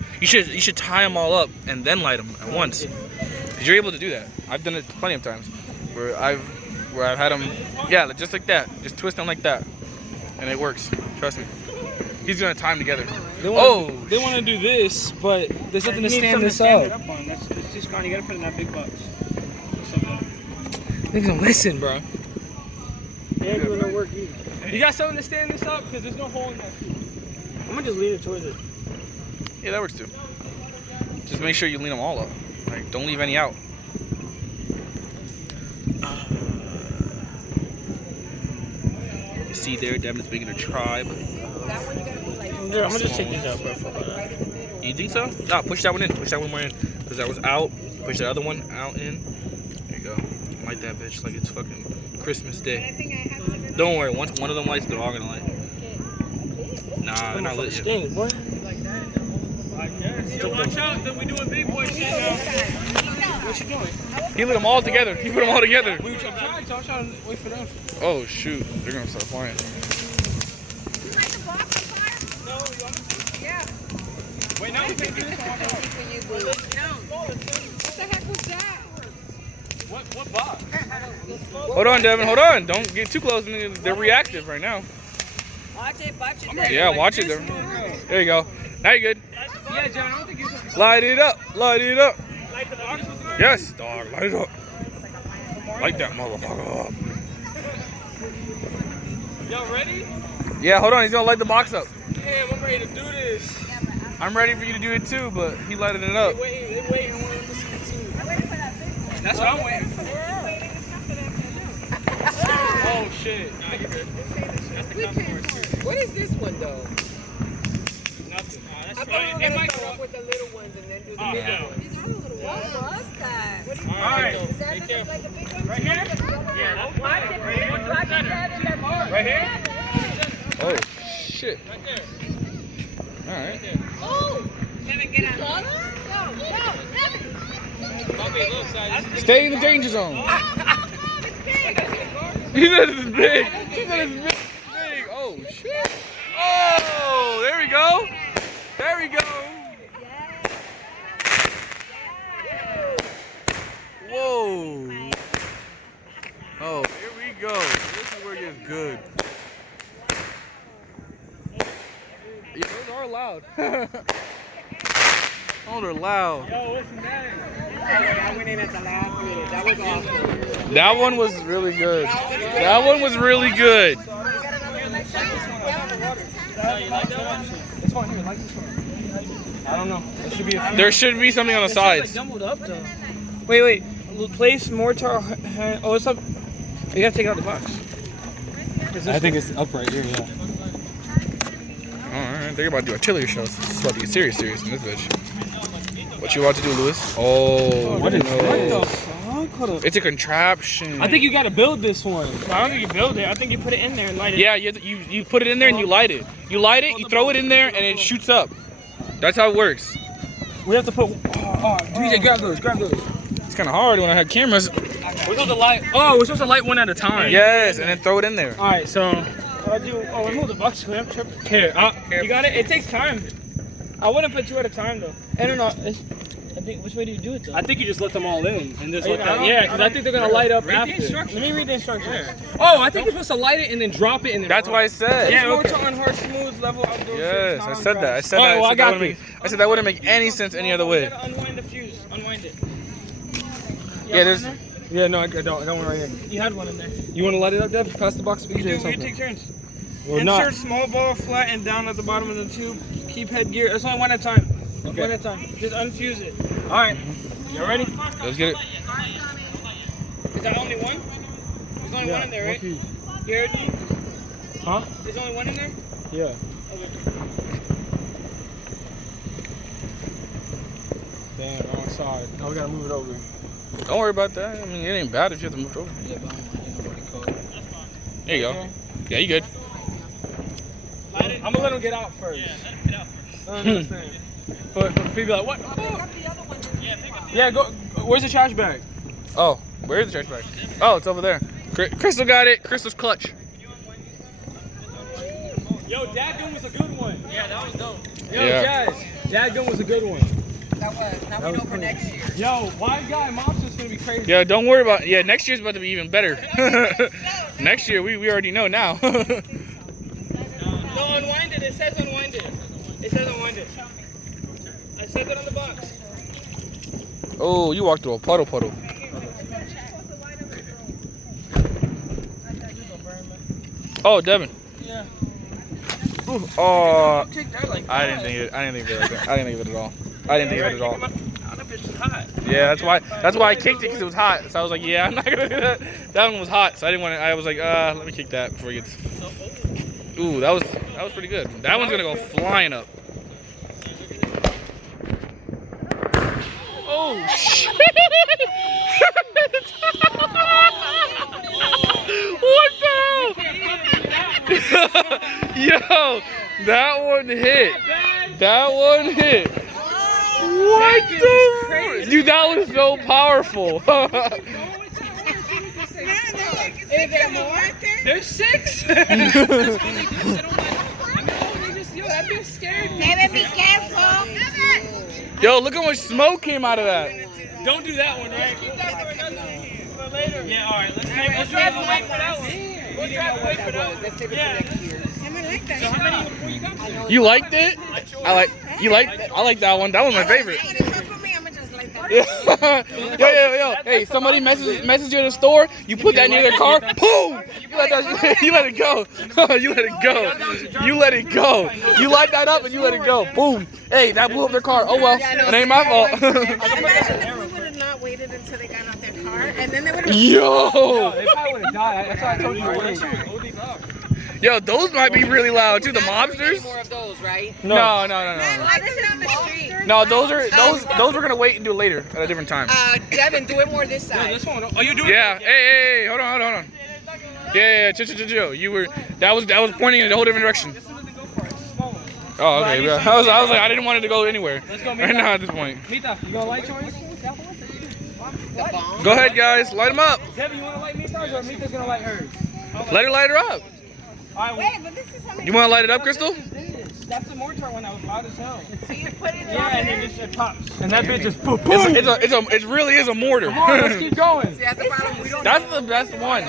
wait. You should tie them all up and then light them at once. Cause you're able to do that. I've done it plenty of times, where I've had them, yeah, just like that. Just twist them like that, and it works. Trust me. He's gonna tie them together. They want to do this, but there's nothing to stand this up. It's just gone. You gotta put in that big box. Niggas don't listen, bro. They ain't doing no work either. You got something to stand this up? Because there's no hole in that seat. I'm gonna just lean it towards it. Yeah, that works too. Just make sure you lean them all up. Like, don't leave any out. You see there, Devin's making a tribe. Yeah, I'm gonna just take these out, bro. You think so? No, push that one in. Push that one more in. Because that was out. Push the other one out in. There you go. Light that bitch like it's fucking Christmas Day. Don't worry, once one of them lights, they're all gonna light. Nah, they're not lit yet. What? Yo, watch out, then we doing big boy shit now. What you doing? He lit them all together. He put them all together. I'm trying to wait for them. Oh shoot, they're gonna start flying. You light the box on fire? No, Yeah. wait, now we can do this. What the heck was that? What box? Hold on, Devin. Hold on. Don't get too close. They're reactive right now. Watch it. Yeah, watch it. There you go. Now you're good. Yeah, John, I don't think you can Light it up. Light it up. light the box. Yes, dog. Light it up. Light that motherfucker up. Y'all ready? Yeah, hold on. He's gonna light the box up. Damn, I'm ready to do this. I'm ready for you to do it too, but he lighted it up. They waiting. I want them to see it too. That's what I'm waiting for. Oh shit. Nah, you're good. That's the contour. What is this one though? Nothing. That's I thought right. we were It gonna might start go off with the little ones and then do the Oh, bigger yeah. ones. These are the little ones. What was that? All right. Is that Be look careful. like a big one? Right here? Yeah, that's Watch fine. it, Right here. watch it, Dad, that's hard. Right here? Oh shit. Right there. All right. Oh! Devin, get out. No, Devin! I'll be a little excited. Stay in the danger zone. Oh, it's big! He said it's big. He said it's big. Oh shit. Oh, there we go. There we go. Whoa. Oh, here we go. This is where it gets good. Yeah, those are loud. Oh, they're loud. Yo, what's the name? I went in at the last minute. That was awesome. That one was really good. That one was really good. No, you like that one? It's fine. Here, like this one. I don't know. There should be a few. There should be something on the sides. Jumbled up though. Wait. Place mortar. Oh, it's up. You gotta take it out of the box. I think it's up right here, yeah. Alright, they're about to do artillery shows. This is about to get serious in this bitch. What you about to do, Lewis? Oh, What is no. What the fuck? It's a contraption. I think you gotta build this one. I don't think you build it. I think you put it in there and light it. Yeah, you put it in there and you light it. You light it, you throw it in there, and it shoots up. That's how it works. We have to put. DJ, grab those. It's kind of hard when I had cameras. We're supposed to light. Oh, we're supposed to light one at a time. Yes, and then throw it in there. All right, so I'll do. Oh, remove the box. I'm tripping. Here, you got it. It takes time. I wouldn't put two at a time though. I don't know. I think. Which way do you do it though? I think you just let them all in and just let that. Yeah, because I think they're gonna light up Read the after. instructions. Let me read the instructions. Oh, I think you're supposed to light it and then drop it and then. That's why I said. Yeah, okay. On hard, smooth, level, outdoor. Yes, I said that. I said All right, that. well, I got I said that wouldn't make any sense any other way. You gotta unwind the fuse. Unwind it. Yeah, there's. Yeah, no, I don't. I got one right here. You had one in there. You want to light it up, Deb? Pass the box. We take turns. Well, Insert small ball flat and down at the bottom of the tube. Keep headgear. It's only one at a time. Okay. One at a time. Just unfuse it. All right. You ready? Let's get it. Is that only one? There's only one in there, right? You heard me? Huh? There's only one in there? Yeah. Okay. Damn, wrong side. Now we gotta move it over. Don't worry about that. I mean, it ain't bad if you have to move it over. Yeah, but There you go. Yeah, you good. I'm gonna let him get out first. Yeah, let him get out first. I don't understand. For people like, what? Yeah, go. Where's the trash bag? Oh, where's the trash bag? Oh, it's over there. Crystal got it. Crystal's clutch. Yo, that dude was a good one. Yeah, that was dope. Yo, Yeah. That gun was a good one. That was. Now That we was know for cool. next year. Yo, Wise Guy Mobster's gonna be crazy. Yeah, don't worry about. Yeah, next year's about to be even better. Next year, we already know now. No, unwind it. It says unwind it. It says unwind it. I said it on the box. Oh, you walked through a puddle. Oh, Devin. Yeah. Ooh, oh, Take that like I didn't think of it like that. I didn't think of it at all. I didn't think of it at all. Oh, that bitch is hot. Yeah, that's why I kicked it, because it was hot. So I was like, yeah, I'm not gonna do that. That one was hot, so I didn't want to. I was like, let me kick that before it gets. Ooh, that was pretty good. That one's gonna go flying up. Oh shit! What the hell? Yo, that one hit. That one hit. What the? Dude, that was so powerful. Is there more? There's 6. Yo, that bitch scared me. David, be careful. Yo, look how much smoke came out of that. Don't do that one, right? Keep that for another one. For later. Yeah, all right. Let's try to wait for that one. We'll try to wait for that one. Let's save it for next year. I like that. So how many before you got? You liked it? I like that one. That was my favorite. Yo. Hey, somebody messes you in the store, you put that near their car, boom! You let it go. You let it go. You light that up and you let it go. Boom. Hey, that blew up their car. Oh well. It ain't my fault. Imagine if we would have not waited until they got out their car, and then they would have. Yo! They probably would have died. That's why I told you to wait. Yo, those might be really loud too. The mobsters? More of those, right? No. Like this is on the street. No, those we're gonna wait and do later at a different time. Devin, do it more this Yeah, side. this one. Oh, you doing Yeah. it? Hey, hold on. Yeah, chill. You were that was pointing in a whole different direction. Oh, okay. Yeah. I was like, I didn't want it to go anywhere. Let's go, Right now at this point. Mita, you gonna light yours? Go ahead, guys. Light them up. Devin, you wanna light Mita's or Mita's gonna light hers? Let her light her up. Wait, but this is something. You want to light it up, Crystal? That's the mortar one that was loud as hell. So you put it Yeah, on and there. then just it pops. And that bitch just boom, boom. It really is a mortar. Come on, let's keep going. That's the problem. We don't That's the best one.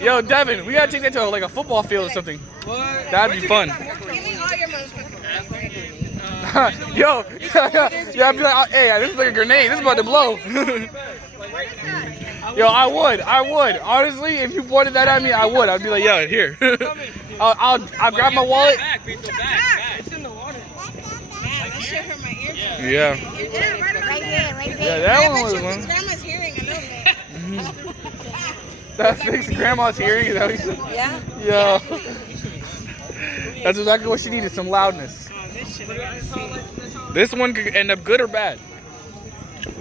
Yo, Devin, we gotta take that to like a football field or something. What? That'd be fun. Give me all your motherfucking. Yo, yeah, I'd be like, hey, this is like a grenade. This is about to blow. Yo, I would. Honestly, if you pointed that at me, I would. I'd be like, yo, here. I'll grab my wallet. Back. It's in the water. Man, that shit hurt my ears. Yeah. Yeah, right there. Yeah, that one was I bet one. you grandma's hearing a little bit. That fixed grandma's hearing. Is that what you said? Yeah. Yo. That's exactly what she needed, some loudness. Oh, this shit, I gotta see. This one could end up good or bad.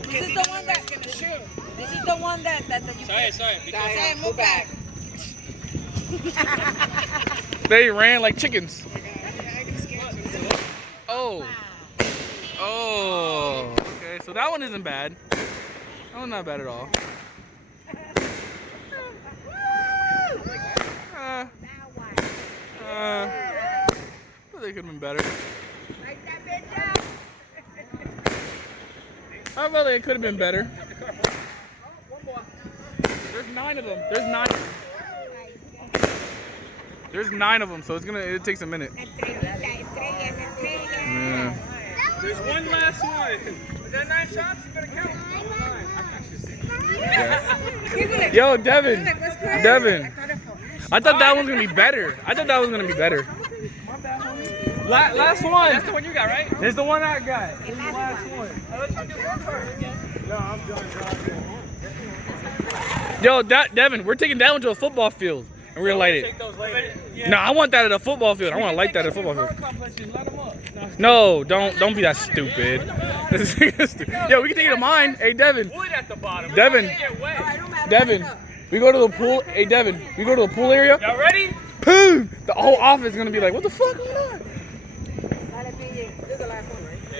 This is the one that's gonna shoot. This is the one that you. Sorry. Say, move back. They ran like chickens. Oh. Okay, so that one isn't bad. That one's not bad at all. But they could have been better. I felt like it could have been better. There's 9 of them. There's 9 of them, so it takes a minute. Yeah. There's one last one. Is that 9 shots? You better count. Yeah. Yo, Devin. I thought that one's gonna be better. Last one. That's the one you got, right? This is the one I got. This is the last one. No, I'm done. Yo, Devin, we're taking that one to a football field and we're gonna light it. Take those later. No, I want that at a football field. I want to light that at a football field. No, don't be that stupid. Yo, we can take it to mine. Hey, Devin. Wood at the bottom. Devin. Get wet. Devin. We go to the pool. Hey, Devin. We go to the pool area. Y'all ready? Boom. The whole office is gonna be like, what the fuck going on?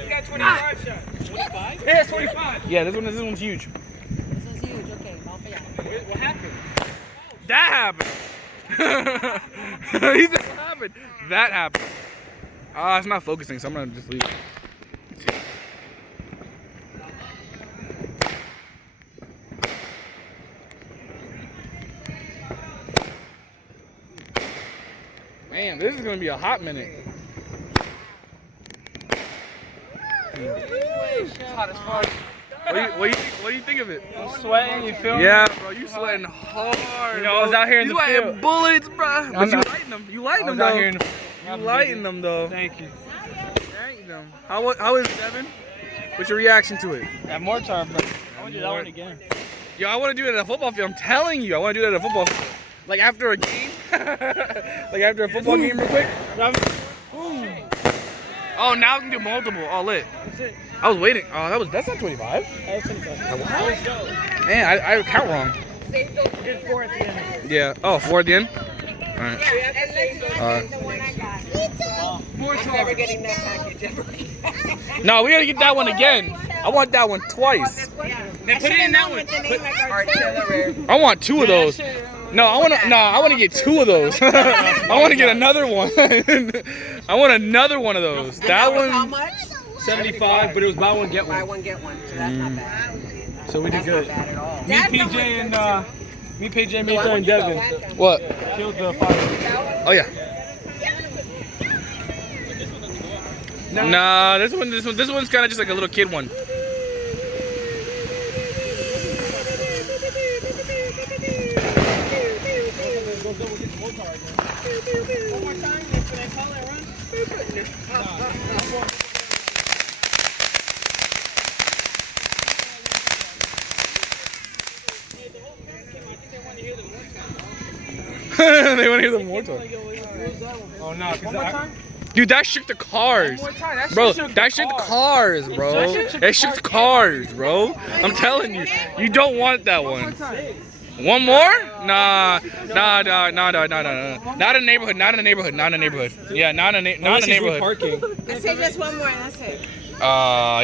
You got 25 shots. 25? Yeah, it's 25. Yeah, this one's huge. This is huge. Okay, What happened? That happened. He said what happened? That happened. It's not focusing, so I'm gonna just leave it. Damn, this is gonna be a hot minute. It's hot as fuck. What do you think of it? I'm sweating, you feel me? Yeah, bro, you sweating hard. You know, I was out here in the field. field. Bullets, bro. But you not- lighting them. You lighting I them was out though. here in the You lighting them though. Thank you. Lighting them. How is Devin? What's your reaction to it? Have more time, bro. I want to do that one again. Yo, I want to do it at a football field. I'm telling you, I want to do it at a football field. Like after a game. Like after a football game real quick. Oh, now I can do multiple. Oh, lit. I was waiting. Oh, that's not 25. Man, I count wrong. Did 4 at the end. Yeah. Oh, 4 at the end? Alright. I'm never getting that package ever. No, we gotta get that one again. I want that one twice. Now put it in that one. I want 2 of those. No, I wanna get 2 of those. I wanna get another one. I want another one of those. That How one. much? 75, but it was buy one get Buy one. one, get one. So that's not bad. So we did That's not good. bad at all. Me, PJ, Mather, and Devin What? killed the fire. Oh yeah. Nah, this one's kind of just like a little kid one. One more time, can I call it run? They want to hear the more time. Oh no, because Dude, that shook the cars. Bro, that shook the cars, bro. That shook the cars, bro. I'm telling you, you don't want that one. One more? Nah. Not in the neighborhood. Not in the neighborhood. Not in the neighborhood. Yeah, not in the neighborhood. Parking. I say just one more, and that's it.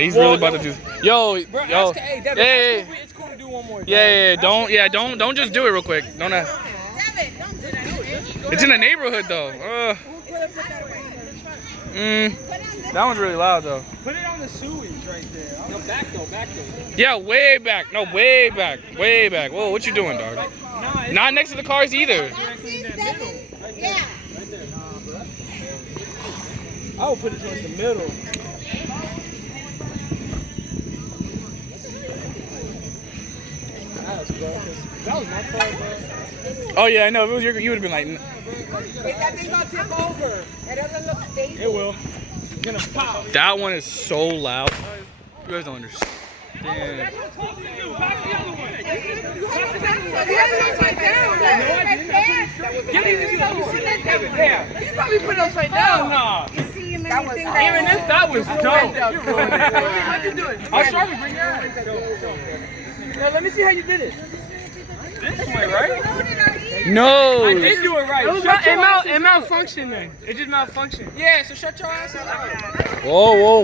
He's really about to do. Yo. Hey, it's cool to do one more. Don't just do it real quick. Don't. It's in the neighborhood though. That one's really loud though. Put it on the sewage right there. No, back though. Yeah, way back. No, way back. Whoa, what you doing, dog? Not next to the cars either. Yeah. I would put it towards the middle. That was my fault, bro. Oh yeah, I know. If it was you would have been like. If that thing got tip over, it doesn't look stable. It will. It's gonna pop. That one is so loud. You guys don't understand. You probably put it upside down. No. Even if that was dope. How'd you do it? I was trying to bring your ass. Now let me see how you did it. This way, right? No. I did do it right. It malfunctioned then. It just malfunctioned. Yeah, so shut your ass up. Whoa.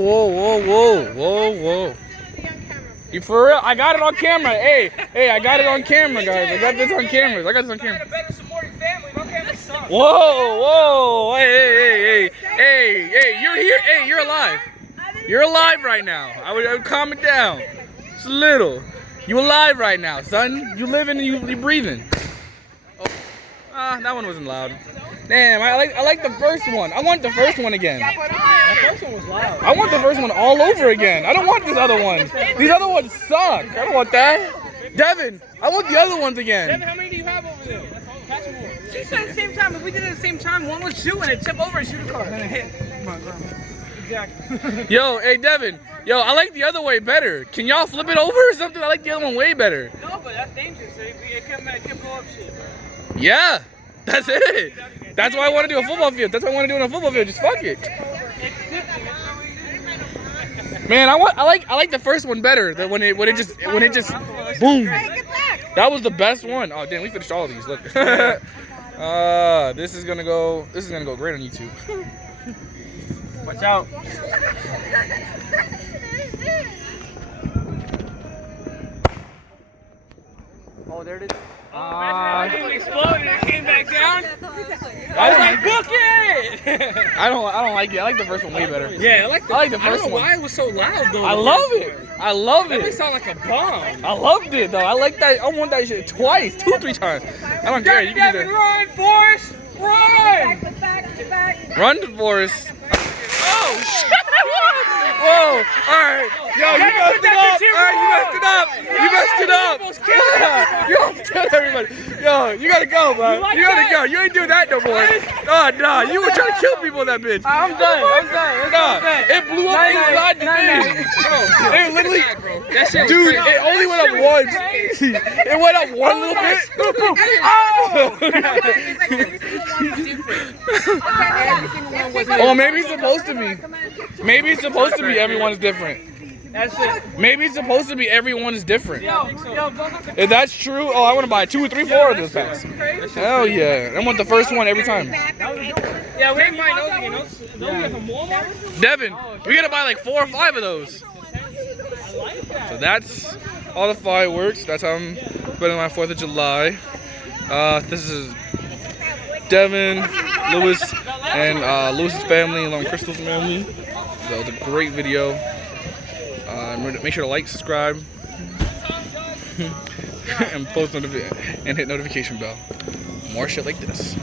You for real? I got it on camera. Hey, I got it on camera, guys. I got this on camera. I got a better supporting family. My family sucks. Whoa. Hey, you're here. Hey, you're alive. You're alive right now. I would calm it down. Just a little. You alive right now, son. You living and you breathing. That one wasn't loud. Damn, I like the first one. I want the first one again. That first one was loud. I want the first one all over again. I don't want these other ones. These other ones suck. I don't want that. Devin, I want the other ones again. Devin, how many do you have over there? Catch more. She said at the same time. If we did it at the same time, one would shoot and it tip over and shoot a car. And then it hit my grandma. Exactly. Yo, hey Devin. Yo, I like the other way better. Can y'all flip it over or something? I like the other one way better. No, but that's dangerous. It can blow up shit, bro. Yeah, that's it. That's why I want to do a football field. That's what I want to do in a football field. Just fuck it. Man, I like the first one better. Than when it just boom. That was the best one. Oh damn, we finished all of these. Look. This is gonna go great on YouTube. Watch out. Oh, there it is. It didn't explode and it came back down. I was like, book it! I don't like it. I like the first one way better. Yeah, I like the first I don't know one. why it was so loud though. I love it. I love That it. sound like a bomb. I loved it though. I like that. I want that shit twice, 2 or 3 times. I don't care. You can do Devin, that. run, Forrest! Run! Run, Forrest. Oh, shit. Whoa. All right. Yo, you messed it up. All right, you messed it up. You messed it up. You almost killed everybody. Yo, you gotta go, bro. You gotta go. You ain't doing that no more. Oh, nah. You were trying to kill people with that bitch. I'm done. Nah, it blew up inside the thing. It literally, dude, it only went up once. It went up one little bit. Oh, maybe it's supposed to be. Maybe it's supposed to be everyone's different. That's it. Maybe it's supposed to be everyone is different. Yo, If that's true, oh, I want to buy 2 or 3, 4 of those packs. Hell yeah. I want the first one every time. yeah, we ain't buying those again. Those are from Walmart? Devin, we gotta buy like 4 or 5 of those. So that's all the fireworks. That's how I'm spending my 4th of July. This is Devin, Lewis, and Lewis's family along with Crystal's family. That was a great video. Make sure to like, subscribe, and hit notification bell. More shit like this.